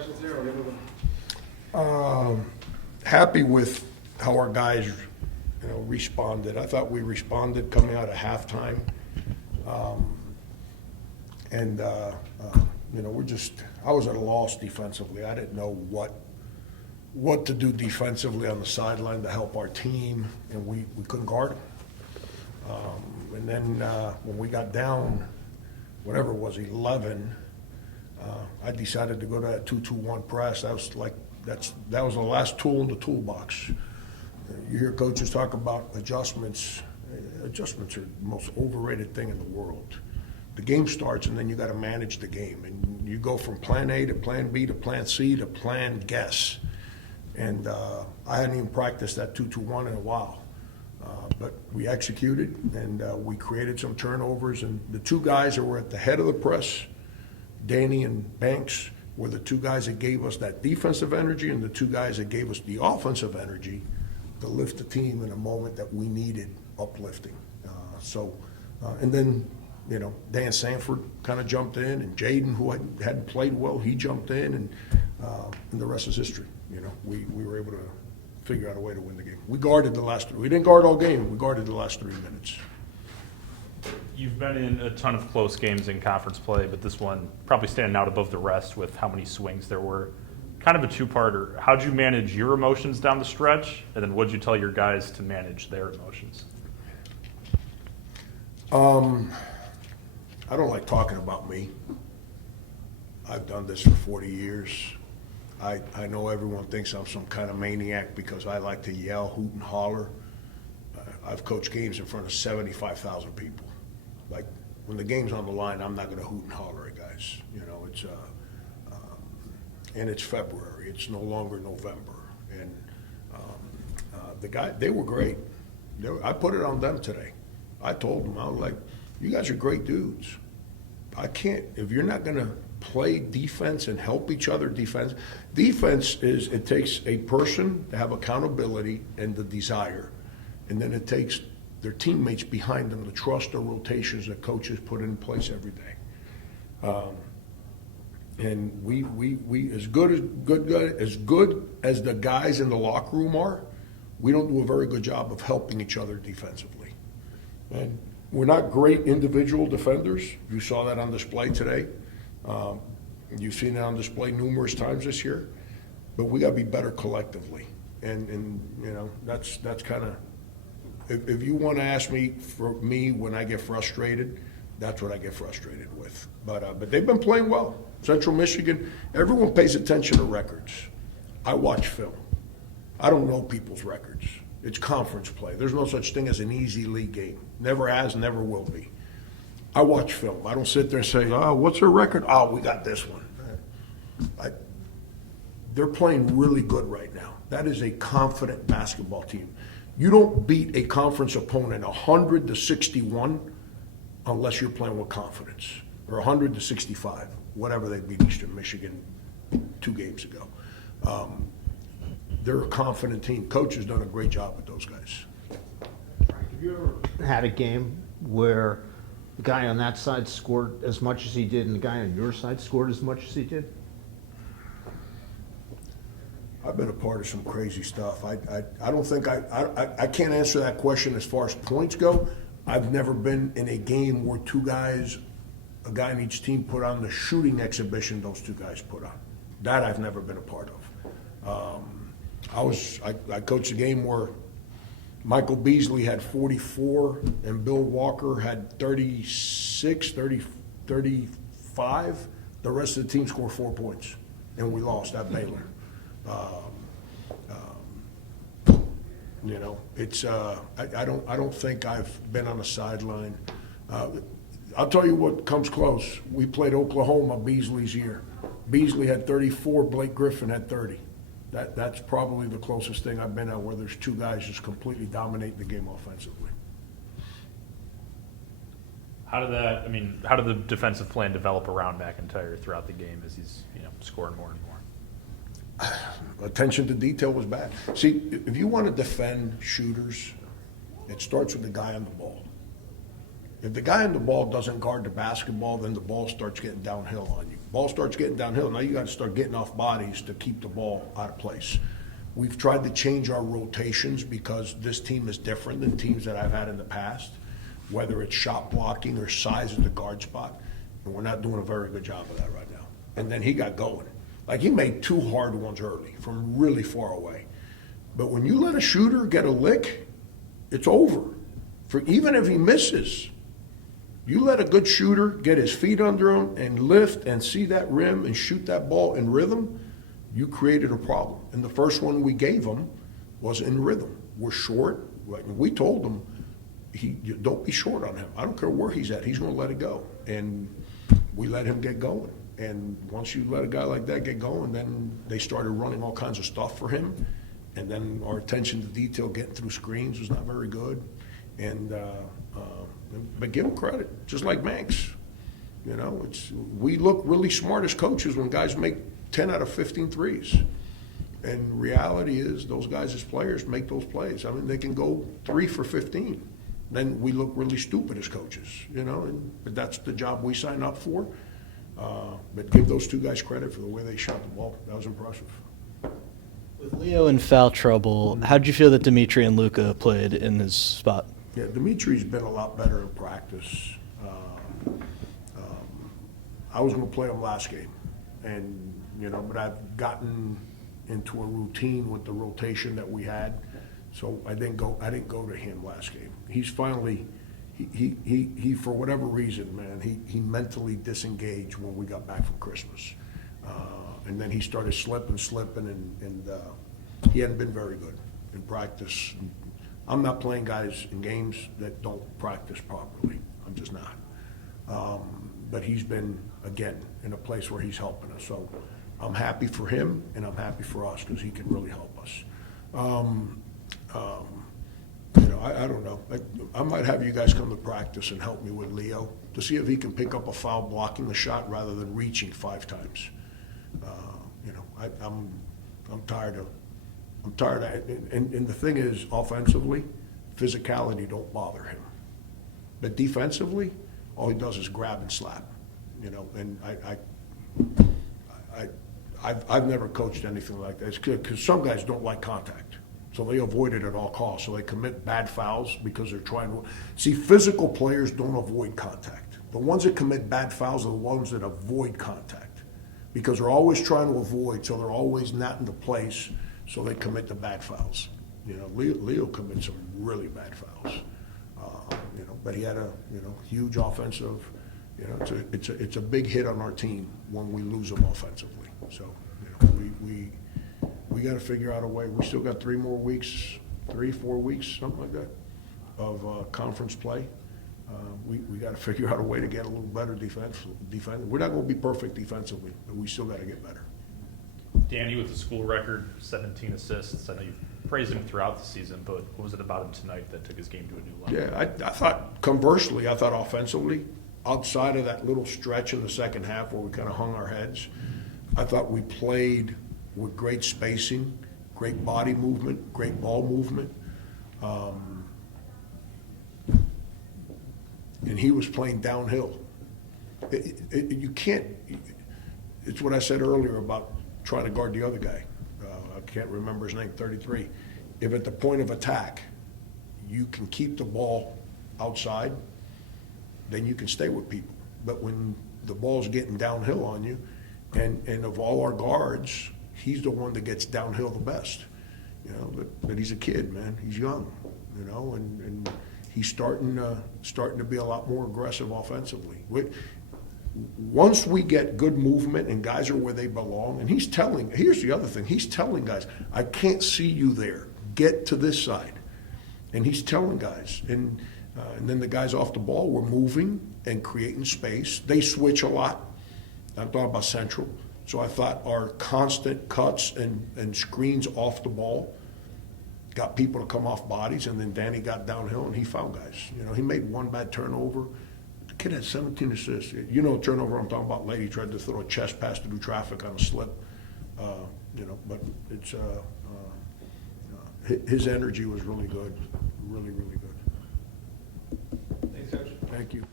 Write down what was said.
questions here? Or anyone? Happy with how our guys, responded. I thought we responded coming out of halftime. I was at a loss defensively. I didn't know what to do defensively on the sideline to help our team, and we couldn't guard them. And then when we got down, whatever it was, 11, I decided to go to that 2-2-1 press. That was the last tool in the toolbox. You hear coaches talk about adjustments. Adjustments are the most overrated thing in the world. The game starts, and then you got to manage the game, and you go from plan A to plan B to plan C to plan guess. And I hadn't even practiced that 2-2-1 in a while, but we executed, and we created some turnovers. And the two guys that were at the head of the press, Danny and Banks, were the two guys that gave us that defensive energy, and the two guys that gave us the offensive energy to lift the team in a moment that we needed uplifting. And then, Dan Sanford kind of jumped in, and Jaden, who hadn't played well, he jumped in, and the rest is history. We were able to figure out a way to win the game. We guarded the last 3. We didn't guard all game. We guarded the last 3 minutes. You've been in a ton of close games in conference play, but this one probably standing out above the rest with how many swings there were. Kind of a two-parter. How'd you manage your emotions down the stretch, and then what'd you tell your guys to manage their emotions? I don't like talking about me. I've done this for 40 years. I know everyone thinks I'm some kind of maniac because I like to yell, hoot, and holler. I've coached games in front of 75,000 people. Like, when the game's on the line, I'm not going to hoot and holler at guys. And it's February. It's no longer November. And they were great. I put it on them today. I told them, I was like, you guys are great dudes. If you're not going to play defense and help each other defense is, it takes a person to have accountability and the desire. And then it takes their teammates behind them to trust the rotations that coaches put in place every day. And we as good as the guys in the locker room are, we don't do a very good job of helping each other defensively. And we're not great individual defenders. You saw that on display today. You've seen it on display numerous times this year. But we got to be better collectively. And that's kind of, if you want to ask me, for me, when I get frustrated, that's what I get frustrated with. But they've been playing well. Central Michigan, everyone pays attention to records. I watch film. I don't know people's records. It's conference play. There's no such thing as an easy league game. Never has, never will be. I watch film. I don't sit there and say, oh, what's their record? Oh, we got this one. They're playing really good right now. That is a confident basketball team. You don't beat a conference opponent 100-61 unless you're playing with confidence, or 100-65, whatever they beat Eastern Michigan 2 games ago. They're a confident team. Coach has done a great job with those guys. Have you ever had a game where the guy on that side scored as much as he did and the guy on your side scored as much as he did? I've been a part of some crazy stuff. I don't think I can't answer that question as far as points go. I've never been in a game where a guy in each team put on the shooting exhibition those two guys put on. That I've never been a part of. I coached a game where Michael Beasley had 44 and Bill Walker had 36, 35. The rest of the team scored 4 points, and we lost at Baylor. It's I don't think I've been on the sideline. I'll tell you what comes close. We played Oklahoma Beasley's year. Beasley had 34, Blake Griffin had 30. That's probably the closest thing I've been at where there's two guys just completely dominating the game offensively. How did the defensive plan develop around McIntyre throughout the game as he's scoring more and more? Attention to detail was bad. See, if you want to defend shooters, it starts with the guy on the ball. If the guy on the ball doesn't guard the basketball, then the ball starts getting downhill on you. Ball starts getting downhill, now you gotta start getting off bodies to keep the ball out of place. We've tried to change our rotations because this team is different than teams that I've had in the past, whether it's shot blocking or size of the guard spot, and we're not doing a very good job of that right now. And then he got going. Like, he made 2 hard ones early from really far away. But when you let a shooter get a lick, it's over. For even if he misses, you let a good shooter get his feet under him and lift and see that rim and shoot that ball in rhythm, you created a problem. And the first one we gave him was in rhythm. We're short. We told him, don't be short on him. I don't care where he's at. He's going to let it go. And we let him get going. And once you let a guy like that get going, then they started running all kinds of stuff for him. And then our attention to detail getting through screens was not very good. And but give him credit, just like Manx. You know, we look really smart as coaches when guys make 10 out of 15 threes. And reality is those guys as players make those plays. I mean, they can go 3 for 15. Then we look really stupid as coaches, you know, but that's the job we sign up for. But give those 2 guys credit for the way they shot the ball. That was impressive. With Leo in foul trouble, how did you feel that Dimitri and Luka played in his spot? Yeah, Dimitri's been a lot better in practice. I was going to play him last game, and but I've gotten into a routine with the rotation that we had, so I didn't go to him last game. He's finally. He for whatever reason, man, he mentally disengaged when we got back from Christmas. And then he started slipping, and he hadn't been very good in practice. I'm not playing guys in games that don't practice properly. I'm just not. But he's been, again, in a place where he's helping us. So I'm happy for him, and I'm happy for us because he can really help us. I don't know. I might have you guys come to practice and help me with Leo to see if he can pick up a foul blocking the shot rather than reaching 5 times. I'm tired of it. And the thing is, offensively, physicality don't bother him. But defensively, all he does is grab and slap. And I've never coached anything like that. It's good because some guys don't like contact. So they avoid it at all costs. So they commit bad fouls because they're trying to. See, physical players don't avoid contact. The ones that commit bad fouls are the ones that avoid contact because they're always trying to avoid, so they're always not in the place, so they commit the bad fouls. Leo commits some really bad fouls. But he had a huge offensive. It's a big hit on our team when we lose him offensively. So we got to figure out a way. We still got 3 more weeks, 3, 4 weeks, something like that, of conference play. We got to figure out a way to get a little better defense. We're not going to be perfect defensively, but we still got to get better. Danny with the school record, 17 assists. I know you've praised him throughout the season, but what was it about him tonight that took his game to a new level? Yeah, I thought, conversely, offensively, outside of that little stretch in the second half where we kind of hung our heads, I thought we played with great spacing, great body movement, great ball movement. And he was playing downhill. You can't, it's what I said earlier about trying to guard the other guy. I can't remember his name, 33. If at the point of attack, you can keep the ball outside, then you can stay with people. But when the ball's getting downhill on you, and of all our guards, he's the one that gets downhill the best. But he's a kid, man. He's young, and he's starting to be a lot more aggressive offensively. Once we get good movement and guys are where they belong, and here's the other thing, he's telling guys, I can't see you there. Get to this side. And he's telling guys. And then the guys off the ball were moving and creating space. They switch a lot. I'm talking about Central. So I thought our constant cuts and screens off the ball got people to come off bodies, and then Danny got downhill and he found guys. He made 1 bad turnover. The kid had 17 assists. Turnover I'm talking about late. He tried to throw a chest pass to do traffic on a slip. But it's his energy was really good, really, really good. Thanks, Coach. Thank you.